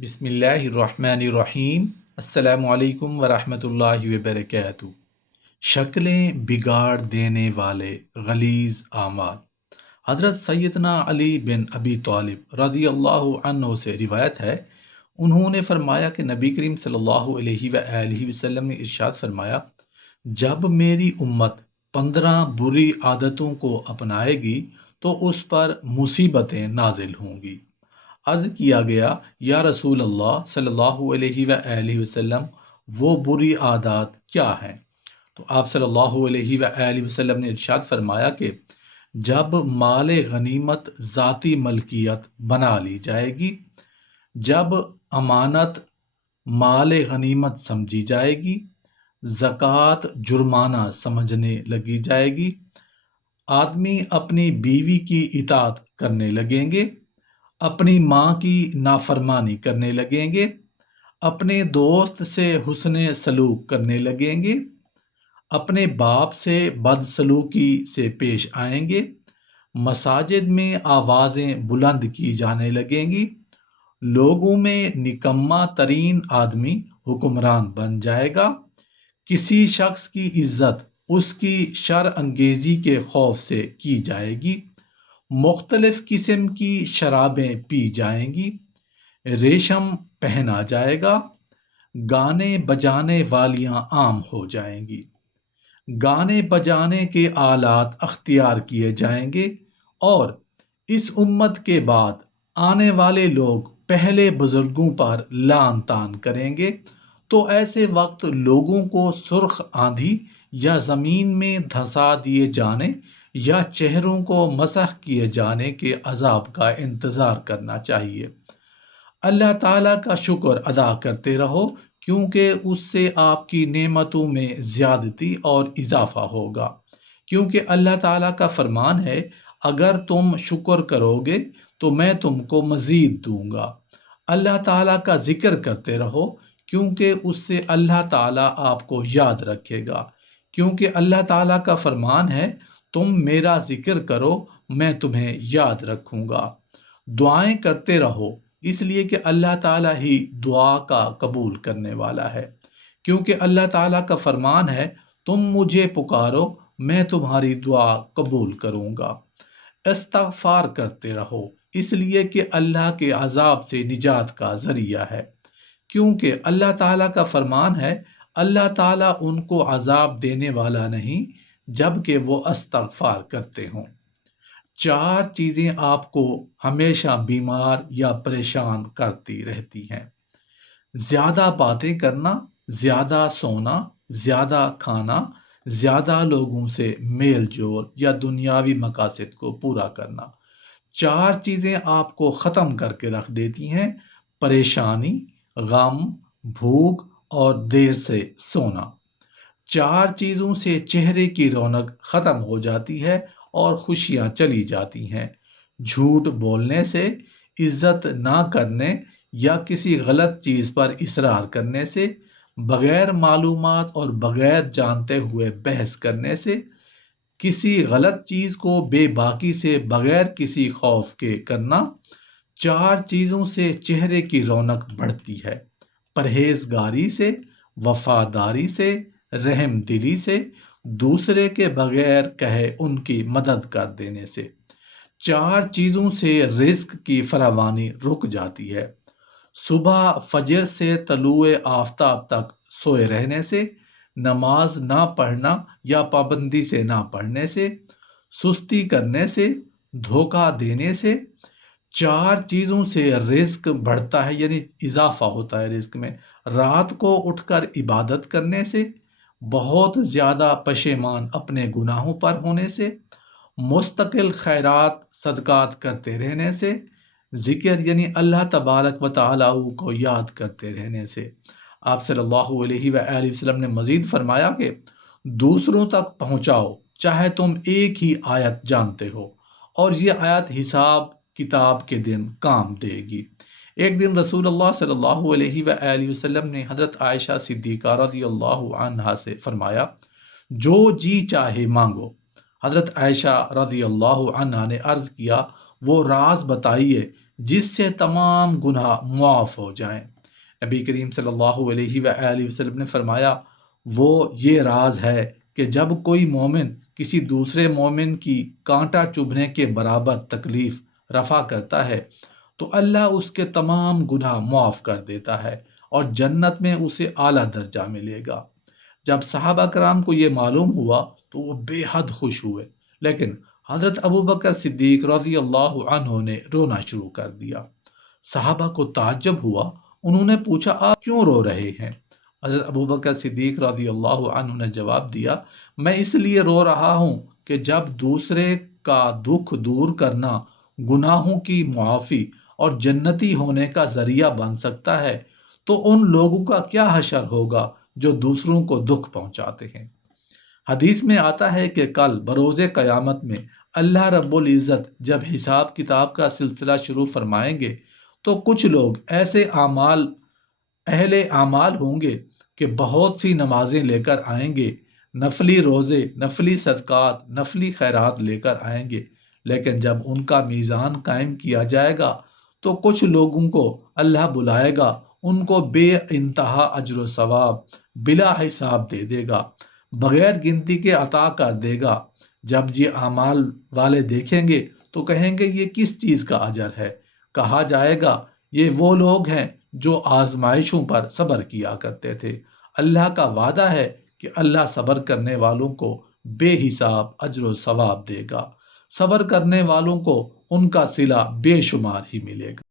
بسم اللہ الرحمن الرحیم۔ السلام علیکم ورحمۃ اللہ وبرکاتہ۔ شکلیں بگاڑ دینے والے غلیظ اعمال۔ حضرت سیدنا علی بن ابی طالب رضی اللہ عنہ سے روایت ہے، انہوں نے فرمایا کہ نبی کریم صلی اللہ علیہ وآلہ وسلم نے ارشاد فرمایا، جب میری امت 15 بری عادتوں کو اپنائے گی تو اس پر مصیبتیں نازل ہوں گی۔ عرض کیا گیا، یا رسول اللہ صلی اللہ علیہ وآلہ وسلم، وہ بری عادات کیا ہیں؟ تو آپ صلی اللہ علیہ وآلہ وسلم نے ارشاد فرمایا کہ جب مال غنیمت ذاتی ملکیت بنا لی جائے گی، جب امانت مال غنیمت سمجھی جائے گی، زکوٰۃ جرمانہ سمجھنے لگی جائے گی، آدمی اپنی بیوی کی اطاعت کرنے لگیں گے، اپنی ماں کی نافرمانی کرنے لگیں گے، اپنے دوست سے حسن سلوک کرنے لگیں گے، اپنے باپ سے بدسلوکی سے پیش آئیں گے، مساجد میں آوازیں بلند کی جانے لگیں گی، لوگوں میں نکما ترین آدمی حکمران بن جائے گا، کسی شخص کی عزت اس کی شر انگیزی کے خوف سے کی جائے گی، مختلف قسم کی شرابیں پی جائیں گی، ریشم پہنا جائے گا، گانے بجانے والیاں عام ہو جائیں گی، گانے بجانے کے آلات اختیار کیے جائیں گے، اور اس امت کے بعد آنے والے لوگ پہلے بزرگوں پر لعن طعن کریں گے، تو ایسے وقت لوگوں کو سرخ آندھی یا زمین میں دھسا دیے جانے یا چہروں کو مسح کیے جانے کے عذاب کا انتظار کرنا چاہیے۔ اللہ تعالیٰ کا شکر ادا کرتے رہو، کیونکہ اس سے آپ کی نعمتوں میں زیادتی اور اضافہ ہوگا، کیونکہ اللہ تعالیٰ کا فرمان ہے، اگر تم شکر کرو گے تو میں تم کو مزید دوں گا۔ اللہ تعالیٰ کا ذکر کرتے رہو، کیونکہ اس سے اللہ تعالیٰ آپ کو یاد رکھے گا، کیونکہ اللہ تعالیٰ کا فرمان ہے، تم میرا ذکر کرو میں تمہیں یاد رکھوں گا۔ دعائیں کرتے رہو، اس لیے کہ اللہ تعالیٰ ہی دعا کا قبول کرنے والا ہے، کیونکہ اللہ تعالیٰ کا فرمان ہے، تم مجھے پکارو میں تمہاری دعا قبول کروں گا۔ استغفار کرتے رہو، اس لیے کہ اللہ کے عذاب سے نجات کا ذریعہ ہے، کیونکہ اللہ تعالیٰ کا فرمان ہے، اللہ تعالیٰ ان کو عذاب دینے والا نہیں جبکہ وہ استغفار کرتے ہوں۔ 4 چیزیں آپ کو ہمیشہ بیمار یا پریشان کرتی رہتی ہیں: زیادہ باتیں کرنا، زیادہ سونا، زیادہ کھانا، زیادہ لوگوں سے میل جول یا دنیاوی مقاصد کو پورا کرنا۔ 4 چیزیں آپ کو ختم کر کے رکھ دیتی ہیں: پریشانی، غم، بھوک اور دیر سے سونا۔ 4 چیزوں سے چہرے کی رونق ختم ہو جاتی ہے اور خوشیاں چلی جاتی ہیں: جھوٹ بولنے سے، عزت نہ کرنے یا کسی غلط چیز پر اصرار کرنے سے، بغیر معلومات اور بغیر جانتے ہوئے بحث کرنے سے، کسی غلط چیز کو بے باکی سے بغیر کسی خوف کے کرنا۔ 4 چیزوں سے چہرے کی رونق بڑھتی ہے: پرہیزگاری سے، وفاداری سے، رحم دلی سے، دوسرے کے بغیر کہے ان کی مدد کر دینے سے۔ 4 چیزوں سے رزق کی فراوانی رک جاتی ہے: صبح فجر سے طلوع آفتاب تک سوئے رہنے سے، نماز نہ پڑھنا یا پابندی سے نہ پڑھنے سے، سستی کرنے سے، دھوکہ دینے سے۔ 4 چیزوں سے رزق بڑھتا ہے، یعنی اضافہ ہوتا ہے رزق میں: رات کو اٹھ کر عبادت کرنے سے، بہت زیادہ پشیمان اپنے گناہوں پر ہونے سے، مستقل خیرات صدقات کرتے رہنے سے، ذکر یعنی اللہ تبارک و تعالیٰ کو یاد کرتے رہنے سے۔ آپ صلی اللہ علیہ وآلہ وسلم نے مزید فرمایا کہ دوسروں تک پہنچاؤ چاہے تم ایک ہی آیت جانتے ہو، اور یہ آیت حساب کتاب کے دن کام دے گی۔ ایک دن رسول اللہ صلی اللہ علیہ وآلہ وسلم نے حضرت عائشہ صدیقہ رضی اللہ عنہا سے فرمایا، جو جی چاہے مانگو۔ حضرت عائشہ رضی اللہ عنہا نے عرض کیا، وہ راز بتائیے جس سے تمام گناہ معاف ہو جائیں۔ نبی کریم صلی اللہ علیہ وآلہ وسلم نے فرمایا وہ یہ راز ہے کہ جب کوئی مومن کسی دوسرے مومن کی کانٹا چبھنے کے برابر تکلیف رفع کرتا ہے تو اللہ اس کے تمام گناہ معاف کر دیتا ہے اور جنت میں اسے اعلیٰ درجہ ملے گا۔ جب صحابہ کرام کو یہ معلوم ہوا تو وہ بے حد خوش ہوئے، لیکن حضرت ابوبکر صدیق رضی اللہ عنہ نے رونا شروع کر دیا۔ صحابہ کو تعجب ہوا، انہوں نے پوچھا آپ کیوں رو رہے ہیں؟ حضرت ابوبکر صدیق رضی اللہ عنہ نے جواب دیا میں اس لیے رو رہا ہوں کہ جب دوسرے کا دکھ دور کرنا گناہوں کی معافی اور جنتی ہونے کا ذریعہ بن سکتا ہے تو ان لوگوں کا کیا حشر ہوگا جو دوسروں کو دکھ پہنچاتے ہیں۔ حدیث میں آتا ہے کہ کل بروز قیامت میں اللہ رب العزت جب حساب کتاب کا سلسلہ شروع فرمائیں گے تو کچھ لوگ ایسے اہل اعمال ہوں گے کہ بہت سی نمازیں لے کر آئیں گے، نفلی روزے، نفلی صدقات، نفلی خیرات لے کر آئیں گے، لیکن جب ان کا میزان قائم کیا جائے گا تو کچھ لوگوں کو اللہ بلائے گا، ان کو بے انتہا اجر و ثواب بلا حساب دے دے گا، بغیر گنتی کے عطا کر دے گا۔ جب یہ اعمال والے دیکھیں گے تو کہیں گے یہ کس چیز کا اجر ہے؟ کہا جائے گا یہ وہ لوگ ہیں جو آزمائشوں پر صبر کیا کرتے تھے۔ اللہ کا وعدہ ہے کہ اللہ صبر کرنے والوں کو بے حساب اجر و ثواب دے گا، صبر کرنے والوں کو ان کا صلہ بے شمار ہی ملے گا۔